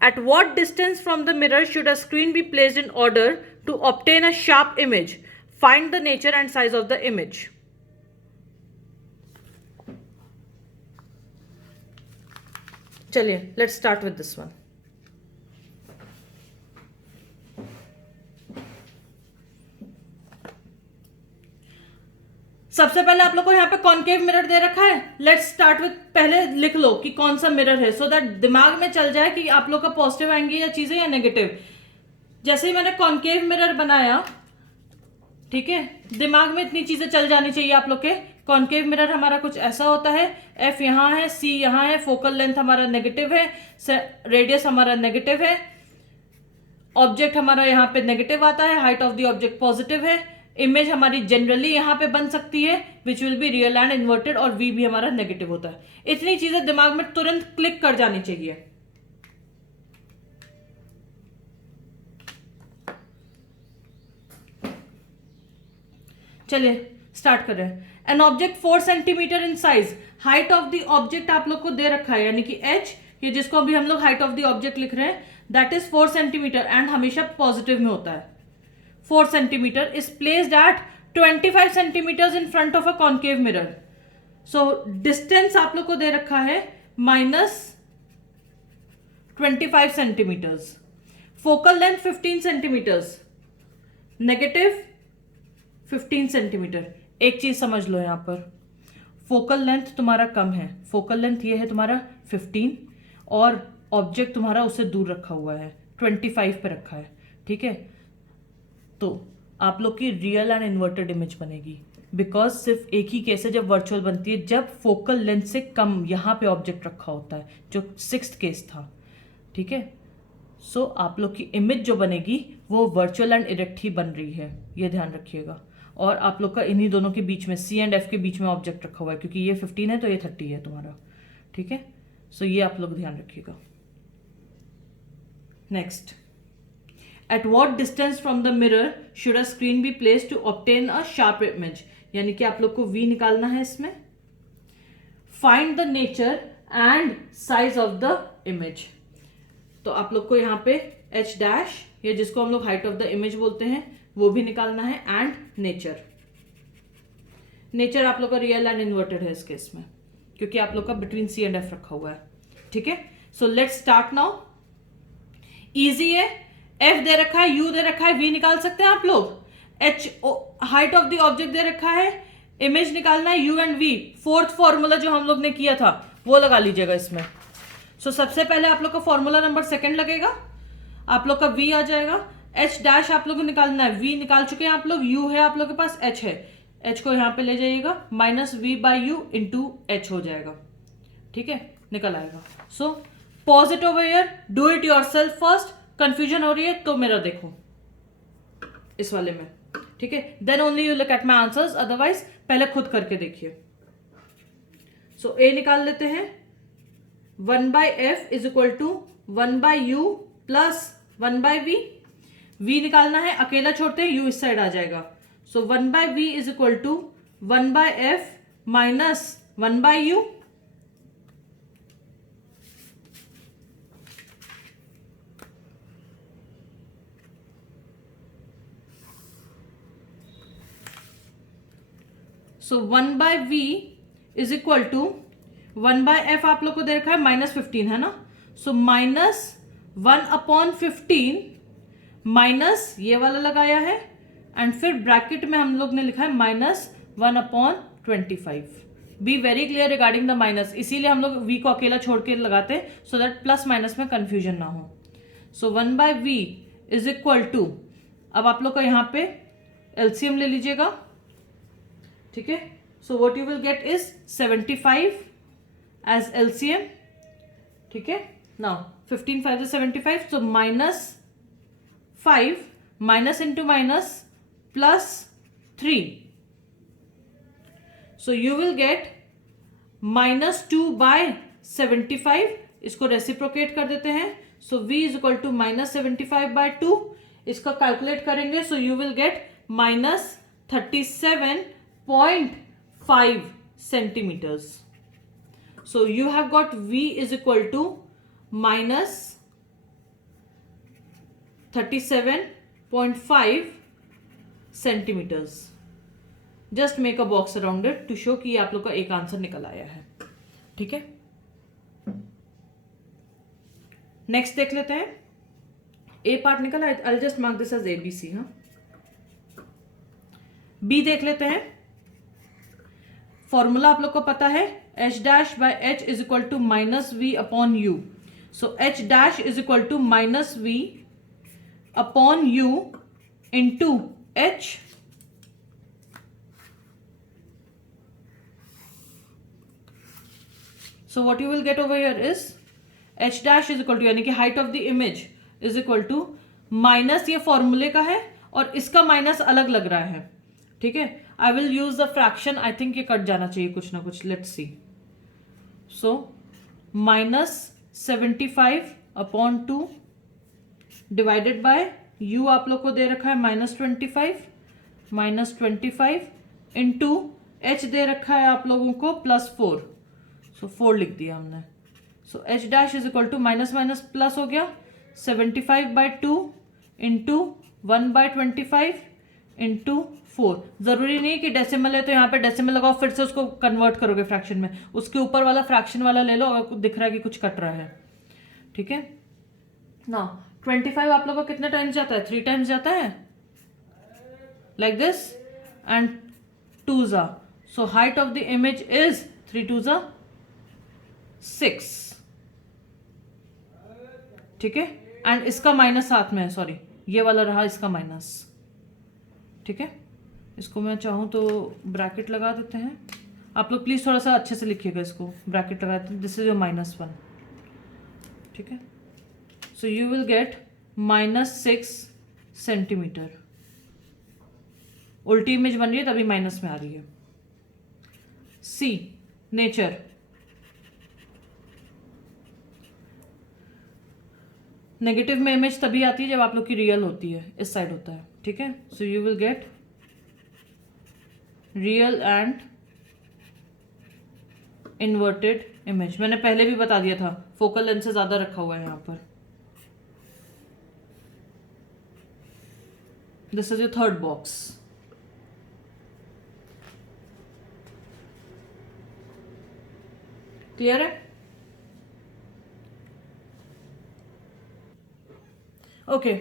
At what distance from the mirror should a screen be placed in order to obtain a sharp image? Find the nature and size of the image. चलिए, let's start with this one. सबसे पहले आप लोग को यहाँ पे concave mirror दे रखा है. लेट्स स्टार्ट विथ, पहले लिख लो कि कौन सा मिरर है, सो दैट दिमाग में चल जाए कि आप लोग का पॉजिटिव आएंगे या चीजें या नेगेटिव. जैसे ही मैंने कॉन्केव मिरर बनाया, ठीक है, दिमाग में इतनी चीजें चल जानी चाहिए आप लोग के. कॉन्केव मिरर हमारा कुछ ऐसा होता है, एफ यहाँ है, सी यहाँ है, फोकल लेंथ हमारा नेगेटिव है, रेडियस हमारा नेगेटिव है, ऑब्जेक्ट हमारा यहाँ पे नेगेटिव आता है, height of the object positive है, इमेज हमारी जनरली यहाँ पे बन सकती है which will be real and inverted, और वी भी हमारा नेगेटिव होता है. इतनी चीजें दिमाग में तुरंत क्लिक कर जानी चाहिए. चलिए स्टार्ट कर रहे हैं. An object 4 centimetre in size, height of the object आप लोग को दे रखा है, यानी कि एच, ये जिसको अभी हम लोग हाइट ऑफ द ऑब्जेक्ट लिख रहे हैं, दैट इज 4 सेंटीमीटर एंड हमेशा पॉजिटिव में होता है. 4 centimetre is placed at 25 centimetre in front of a concave mirror. So distance आप लोग को दे रखा है -25 centimetres. Focal length 15 centimetres, negative 15 centimetre. एक चीज समझ लो, यहां पर फोकल लेंथ तुम्हारा कम है. फोकल लेंथ ये है तुम्हारा 15 और ऑब्जेक्ट तुम्हारा उससे दूर रखा हुआ है, 25 पे रखा है, ठीक है. तो आप लोग की रियल एंड इन्वर्टेड इमेज बनेगी, बिकॉज सिर्फ एक ही केस है जब वर्चुअल बनती है, जब फोकल लेंथ से कम यहां पे ऑब्जेक्ट रखा होता है, जो 6th केस था, ठीक है. सो आप लोग की इमेज जो बनेगी वो वर्चुअल एंड इरेक्ट ही बन रही है, ये ध्यान रखिएगा. और आप लोग का इन्हीं दोनों के बीच में, सी एंड एफ के बीच में ऑब्जेक्ट रखा हुआ है, क्योंकि ये 15 है तो ये 30 है तुम्हारा, ठीक है. सो ये आप लोग ध्यान रखिएगा. Next, at what distance from the mirror should a screen be place to obtain a sharp image, यानी कि आप लोग को वी निकालना है इसमें. Find the nature and size of the image. तो आप लोग को यहाँ पे एच डैश, या जिसको हम लोग हाइट ऑफ द इमेज बोलते हैं, वो भी निकालना है, एंड नेचर. नेचर आप लोग का रियल एंड इन्वर्टेड है इस केस में, क्योंकि आप लोग का बिटवीन सी एंड एफ रखा हुआ है, ठीक है. So let's start now. Easy है, एफ दे रखा है, यू दे रखा है, वी निकाल सकते हैं आप लोग. H height of the object दे रखा है, इमेज निकालना है, U and V. Fourth formula जो हम लोग ने किया था वो लगा लीजिएगा इसमें. सो सबसे पहले आप लोग का फॉर्मूला नंबर 2 लगेगा, आप लोग का वी आ जाएगा. एच डैश आप लोग को निकालना है, वी निकाल चुके हैं आप लोग, यू है आप लोग के पास, एच है, एच को यहां पे ले जाइएगा, -v/u इंटू एच हो जाएगा, ठीक है, निकल आएगा. So pause it over here, do it yourself first. Confusion हो रही है तो मेरा देखो इस वाले में, ठीक है, then only you look at my answers, otherwise पहले खुद करके देखिए. सो ए निकाल लेते हैं. 1/f is equal to 1/u plus 1/v. v निकालना है, अकेला छोड़ते हैं, u इस साइड आ जाएगा. So 1/v is equal to 1/f minus 1/u. So 1/v is equal to 1/f आप लोग को दे रखा है -15 है ना. सो -1/15 माइनस ये वाला लगाया है, एंड फिर ब्रैकेट में हम लोग ने लिखा है -1/25. Be very clear regarding the minus, इसीलिए हम लोग v को अकेला छोड़ के लगाते हैं, सो दैट प्लस माइनस में कंफ्यूजन ना हो. सो 1/v इज इक्वल टू, अब आप लोग का यहाँ पे एलसीएम ले लीजिएगा, ठीक है. So what you will get is 75 as LCM, ठीक है. Now 15 5 75, so -5 minus into minus +3. So you will get -2/75. इसको रेसिप्रोकेट कर देते हैं, so v is equal to -75/2. इसका कैलकुलेट करेंगे so you will get -37.5 centimeters. So you have got v is equal to -37.5 centimeters. Just make a box around it to show कि आप लोग का एक आंसर निकल आया है. ठीक है, नेक्स्ट देख लेते हैं. ए पार्ट निकल आया. I just mark this as ABC. हाँ, बी देख लेते हैं. फॉर्मूला आप लोग को पता है, H dash by H is equal to -V upon U. So H dash is equal to -V upon U into H. So what you will get over here is H dash is equal to, यानी कि height of the image is equal to minus, ये फॉर्मूले का है और इसका minus अलग लग रहा है. ठीक है, I will use the fraction. I think ये कट जाना चाहिए कुछ ना कुछ. Let's see. So -75 upon 2 divided by u आप लोग को दे रखा है -25 इंटू h दे रखा है आप लोगों को +4. सो 4 लिख दिया हमने. So H dash is equal to minus minus plus हो गया 75/2 इंटू 1/25 इंटू 4. जरूरी नहीं कि डेसिमल है तो यहाँ पे डेसिमल लगाओ, फिर से उसको कन्वर्ट करोगे फ्रैक्शन में. उसके ऊपर वाला फ्रैक्शन वाला ले लो अगर दिख रहा है कि कुछ कट रहा है. ठीक है ना. 25 आप लोगों को कितने टाइम्स जाता है? 3 टाइम्स जाता है, लाइक दिस, एंड 2 जा. सो height of the image is 3 2 जा 6. ठीक है, एंड इसका माइनस साथ में है. सॉरी, ये वाला रहा इसका माइनस. ठीक है, इसको मैं चाहूं तो ब्रैकेट लगा देते हैं. आप लोग प्लीज थोड़ा सा अच्छे से लिखिएगा इसको. ब्रैकेट लगा देते हैं. This is your -1. ठीक है, सो यू विल गेट -6 सेंटीमीटर. उल्टी इमेज बन रही है तभी माइनस में आ रही है. सी, नेचर. नेगेटिव में इमेज तभी आती है जब आप लोग की रियल होती है. इस साइड होता है. ठीक है, सो you will get real and inverted image. मैंने पहले भी बता दिया था, फोकल लेंथ से ज्यादा रखा हुआ है यहाँ पर. This is your third box. Clear है? ओके,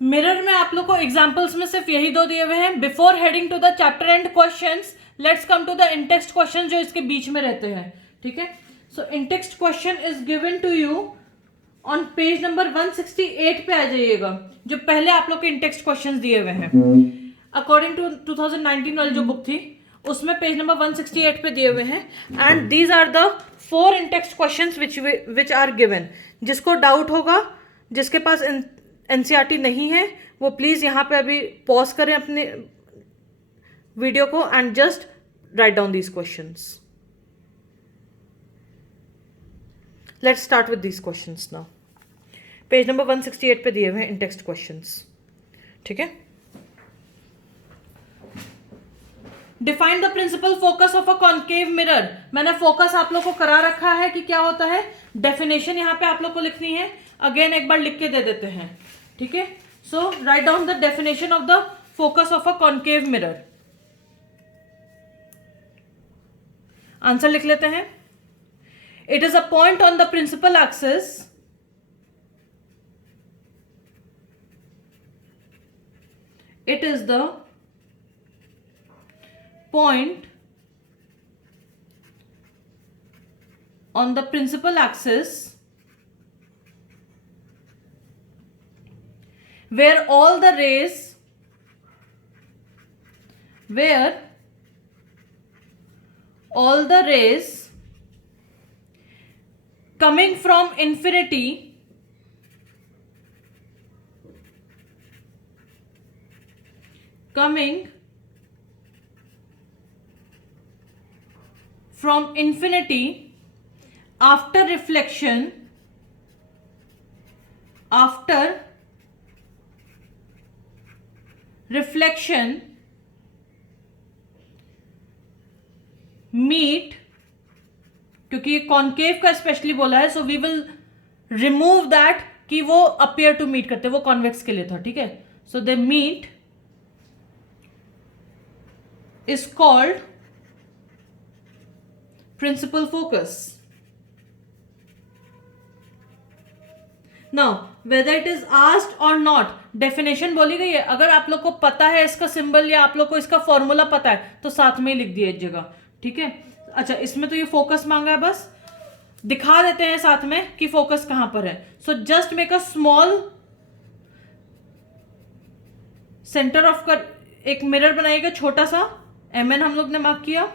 मिरर में आप लोग को एग्जाम्पल्स में सिर्फ यही 2 दिए हुए हैं. Before heading to the chapter and questions, let's come to the intext question जो इसके बीच में रहते हैं. ठीक है, so intext question is given to you on page number 168 पे आ जाइएगा. जो पहले आप लोग के इंटेक्स्ट क्वेश्चन दिए हुए हैं अकॉर्डिंग टू 2019 वाली जो बुक थी उसमें पेज नंबर 168 पे दिए हुए हैं. And these are the 4 intext questions which are given. जिसको डाउट होगा, जिसके पास एनसीईआरटी नहीं है, वो प्लीज यहाँ पे अभी पॉज करें अपने वीडियो को and just write down these questions. Let's start with these questions now. Page number 168 पे दिए हुए हैं इंटेक्स्ट क्वेश्चंस. ठीक है, define the principal focus of a concave mirror. मैंने फोकस आप लोग को करा रखा है कि क्या होता है. डेफिनेशन यहाँ पे आप लोग को लिखनी है. अगेन एक बार लिख के दे देते हैं. ठीक है, so write down the definition of the focus of a concave mirror. Answer लिख लेते हैं. It is a point on the principal axis it is the point on the principal axis where all the rays coming from infinity after reflection after reflection meet, क्योंकि ये concave का specially बोला है, so we will remove that कि वो appear to meet करते, वो convex के लिए था, ठीक है. So the meet is called principal focus. Now whether it is asked और नॉट, डेफिनेशन बोली गई है. अगर आप लोग को पता है इसका सिंबल या आप लोग को इसका फॉर्मूला पता है तो साथ में ही लिख दिए एक जगह, ठीक है. अच्छा, इसमें तो ये फोकस मांगा है, बस दिखा देते हैं साथ में कि फोकस कहां पर है. So just make a small centre of कर, एक मिरर बनाइएगा छोटा सा, mn हम लोग ने मार्क किया.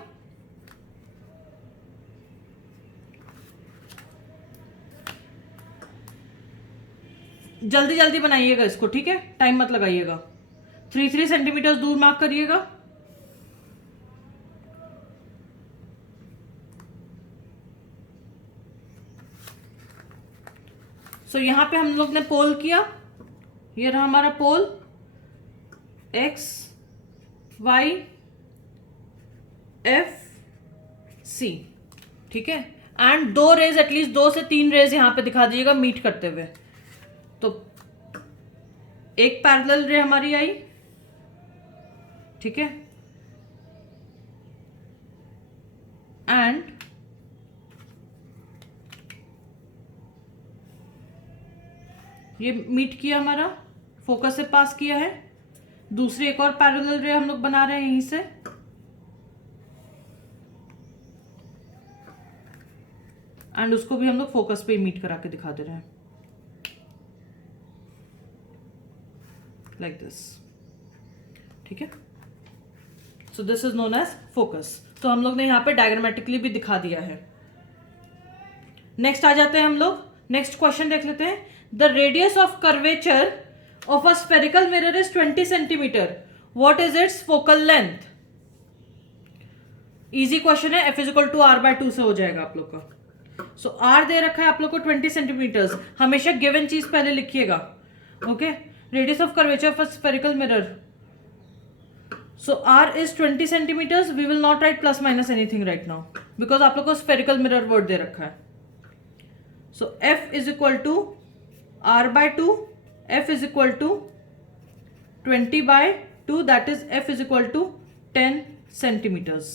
जल्दी जल्दी बनाइएगा इसको, ठीक है, टाइम मत लगाइएगा. 3 सेंटीमीटर दूर मार्क करिएगा. सो यहां पे हम लोग ने पोल किया, ये रहा हमारा पोल, x y f c, ठीक है. एंड 2 रेज, एटलीस्ट 2 से 3 रेज यहां पे दिखा दीजिएगा मीट करते हुए. तो एक पैरेलल रे हमारी आई, ठीक है, एंड ये मीट किया, हमारा फोकस से पास किया है. दूसरी एक और पैरेलल रे हम लोग बना रहे हैं यहीं से, एंड उसको भी हम लोग फोकस पे मीट करा के दिखा दे रहे हैं, लाइक दिस, ठीक है. So this is known as focus. तो हम लोग ने यहां पे डायग्रामेटिकली भी दिखा दिया है. नेक्स्ट आ जाते हैं हम लोग, नेक्स्ट क्वेश्चन देख लेते हैं. The radius of curvature of a spherical mirror is 20 centimetre. What is its focal length? Easy question है, F is equal to R/2 से हो जाएगा आप लोग का. सो R दे रखा है आप लोग को 20 सेंटीमीटर. हमेशा गिवन चीज पहले लिखिएगा, okay. Radius of curvature of a spherical mirror, so R is 20 centimeters. We will not write plus minus anything right now because आप लोग को spherical mirror word दे रखा है. So F is equal to R/2. F is equal to 20/2. That is F is equal to 10 centimeters.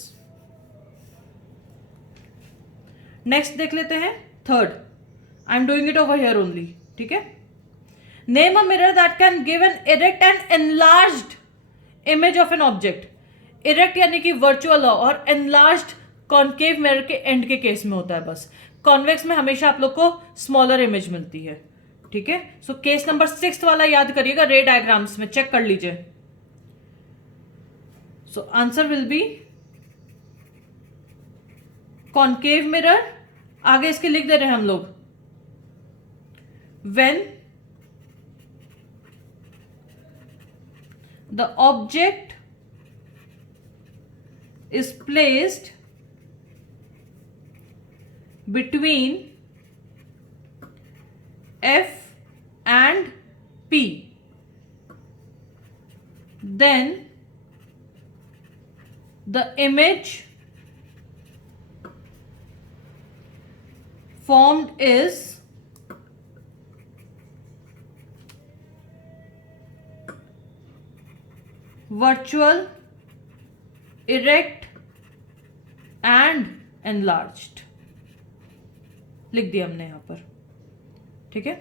Next देख लेते हैं third. I'm doing it over here only. ठीक है. Name a mirror that can give an erect and enlarged image of an object. Erect यानी कि virtual और enlarged concave mirror के and के केस में होता है बस. कॉन्वेक्स में हमेशा आप लोग को स्मॉलर इमेज मिलती है, ठीक है. सो केस नंबर 6 वाला याद करिएगा, रे डायग्राम्स में चेक कर लीजिए. So answer will be concave mirror. आगे इसके लिख दे रहे हैं हम लोग, when the object is placed between F and P, then the image formed is virtual, erect and enlarged. लिख दिया हमने यहां पर, ठीक है.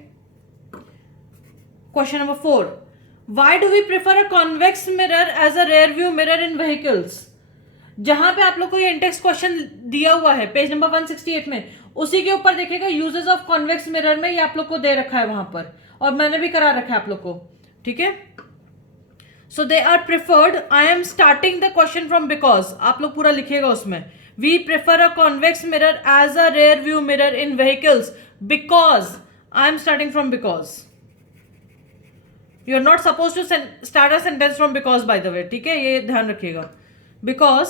Question number 4. Why do we prefer a convex mirror as a rear view mirror in vehicles? जहां पे आप लोग को ये इंडेक्स क्वेश्चन दिया हुआ है पेज नंबर 168 में, उसी के ऊपर देखिएगा यूजेस ऑफ कॉन्वेक्स मिरर में ये आप लोग को दे रखा है वहां पर, और मैंने भी करा रखा है आप लोग को, ठीक है. So they are preferred. I am starting the question from because, आप लोग पूरा लिखिएगा उसमें. We prefer a convex mirror as a rear view mirror in vehicles because. I am starting from because. You are not suppose to start a sentence from because, by the way, ठीक है, ये ध्यान रखिएगा. Because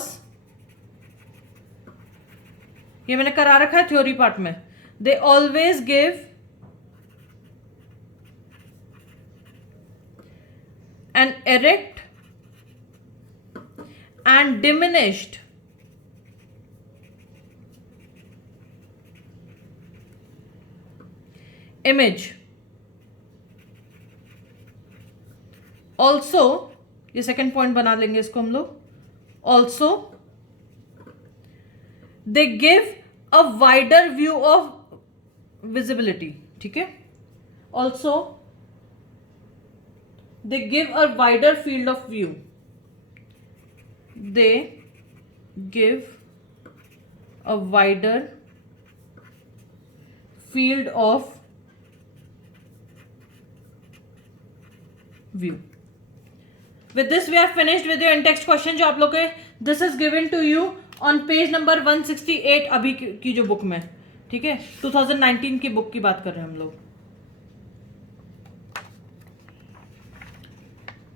ये मैंने करा रखा है थ्योरी पार्ट में. They always give an erect and diminished image. Also, ये सेकेंड पॉइंट बना लेंगे इसको हम लोग. Also, they give a wider view of visibility. ठीक है. Also, they give a wider field of view. They give a wider field of view. With this we are finished with your in-text question जो आप लोग के this is given to you on page number 168 अभी की जो book में. ठीक है, 2019 की बुक की बात कर रहे हैं हम लोग.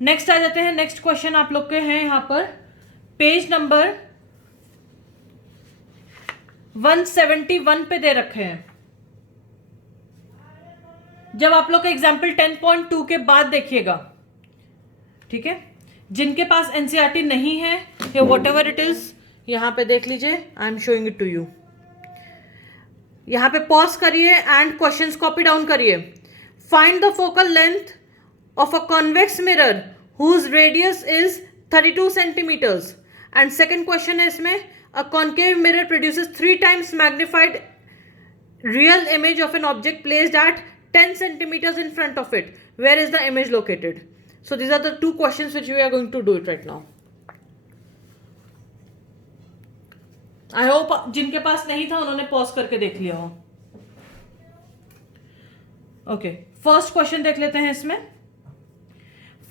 नेक्स्ट आ जाते हैं. नेक्स्ट क्वेश्चन आप लोग के हैं यहाँ पर पेज नंबर 171 पे दे रखे हैं. जब आप लोग का एग्जाम्पल 10.2 के बाद देखिएगा. ठीक है, जिनके पास एनसीईआरटी नहीं है या वॉट एवर इट इज, यहां पे देख लीजिए. I am showing it to you. यहां पे पॉज करिए एंड क्वेश्चंस कॉपी डाउन करिए. Find the focal length of a convex mirror whose radius is 32 centimetres. And second question है इसमें, a concave mirror produces 3 times magnified real image of an object placed at 10 centimeters in front of it. Where is the image located? So these are the two questions which we are going to do it right now. I hope जिनके पास नहीं था उन्होंने pause करके देख लिया हो. Okay, first question देख लेते हैं इसमें.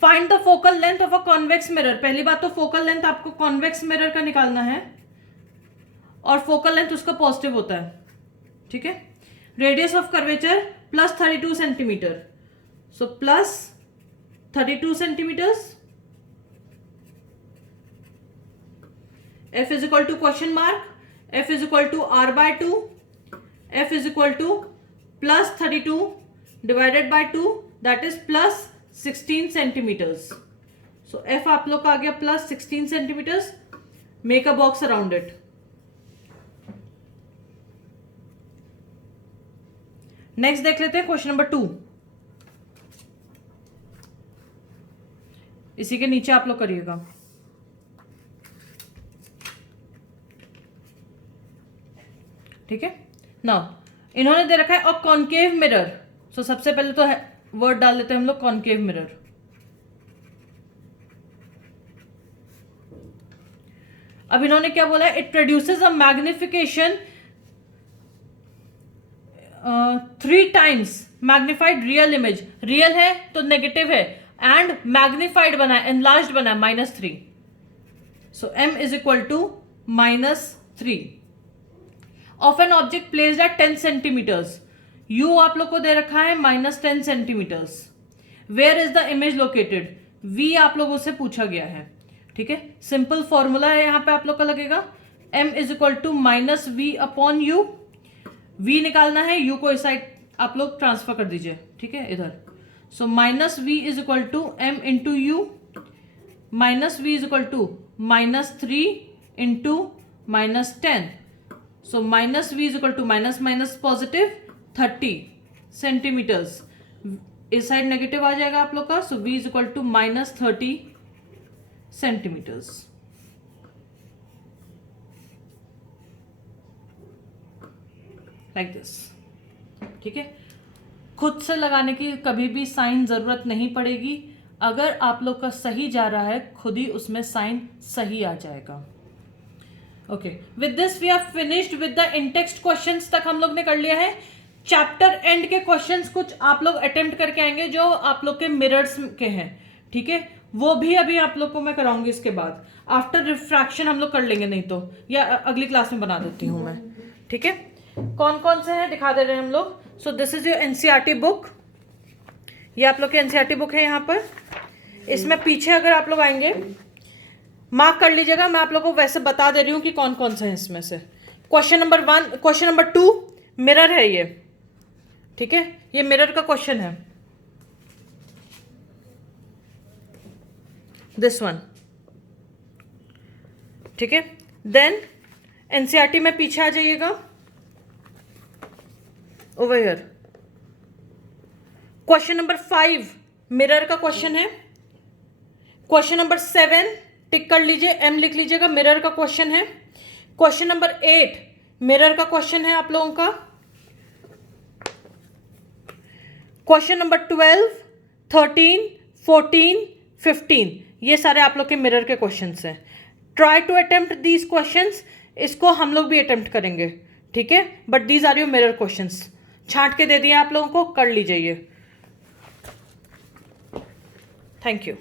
Find the focal length of a convex mirror. पहली बात तो फोकल लेंथ आपको कॉन्वेक्स मिरर का निकालना है और फोकल लेंथ उसका पॉजिटिव होता है. ठीक है. Radius of curvature plus 32 centimetre. So plus 32 centimetres. F is equal to question mark. F is equal to R/2. F is equal to plus 32 divided by 2, that is plus 16 centimeters. So F आप लोग का आ गया plus 16 centimeters. Make a box around it. Next देख लेते हैं question number 2. इसी के नीचे आप लोग करिएगा. ठीक है. नाउ इन्होंने दे रखा है अ कॉन्केव मिरर. सो सबसे पहले तो वर्ड डाल लेते हैं हम लोग कॉन्केव मिरर. अब इन्होंने क्या बोला है, it produces a magnification 3 times magnified real image. Real है तो नेगेटिव है एंड मैग्निफाइड बना है, एनलार्ज्ड बना है -3. सो m is equal to -3 of an object placed at 10 centimetres. u आप लोग को दे रखा है -10 centimetres. Where is the image located? v आप लोगों से पूछा गया है. ठीक है, सिंपल फॉर्मूला है यहां पे आप लोग का लगेगा. m is equal to -v upon u. v निकालना है, u को इस साइड आप लोग ट्रांसफर कर दीजिए. ठीक है, इधर. सो -v is equal to m into u. -v is equal to -3 into -10. So -v is equal to minus positive 30 centimetres. इस साइड नेगेटिव आ जाएगा आप लोग का. So v is equal to -30 centimetres. Like this. ठीक है, खुद से लगाने की कभी भी साइन जरूरत नहीं पड़ेगी. अगर आप लोग का सही जा रहा है खुद ही उसमें साइन सही आ जाएगा. Okay, with this we are finished with the intext questions तक हम लोग ने कर लिया है. चैप्टर एंड के क्वेश्चंस कुछ आप लोग अटेम्प्ट करके आएंगे जो आप लोग के मिरर्स के हैं. ठीक है, वो भी अभी आप लोग को मैं कराऊंगी. इसके बाद आफ्टर रिफ्रैक्शन हम लोग कर लेंगे, नहीं तो या अगली क्लास में बना देती हूँ मैं. ठीक है, कौन कौन से हैं दिखा दे रहे हैं हम लोग. सो this is your NCERT book. ये आप लोग की एनसीईआरटी बुक है यहाँ पर. इसमें पीछे अगर आप लोग आएंगे मार्क कर लीजिएगा. मैं आप लोग को वैसे बता दे रही हूँ कि कौन कौन से हैं इसमें से. Question number 1, question number 2 mirror है ये. ठीक है, ये मिरर का क्वेश्चन है. दिस वन, ठीक है। देन एनसीईआरटी में पीछे आ जाइएगा, over here question number 5 mirror का क्वेश्चन है। क्वेश्चन नंबर 7 टिक कर लीजिए, एम लिख लीजिएगा, मिरर का क्वेश्चन है। क्वेश्चन नंबर 8 मिरर का क्वेश्चन है आप लोगों का। क्वेश्चन नंबर 12, 13, 14, 15 ये सारे आप लोग के मिरर के क्वेश्चंस हैं। Try to attempt these questions, इसको हम लोग भी अटेम्प्ट करेंगे, ठीक है, but these are your mirror questions. छांट के दे दिए आप लोगों को, कर लीजिए। Thank you.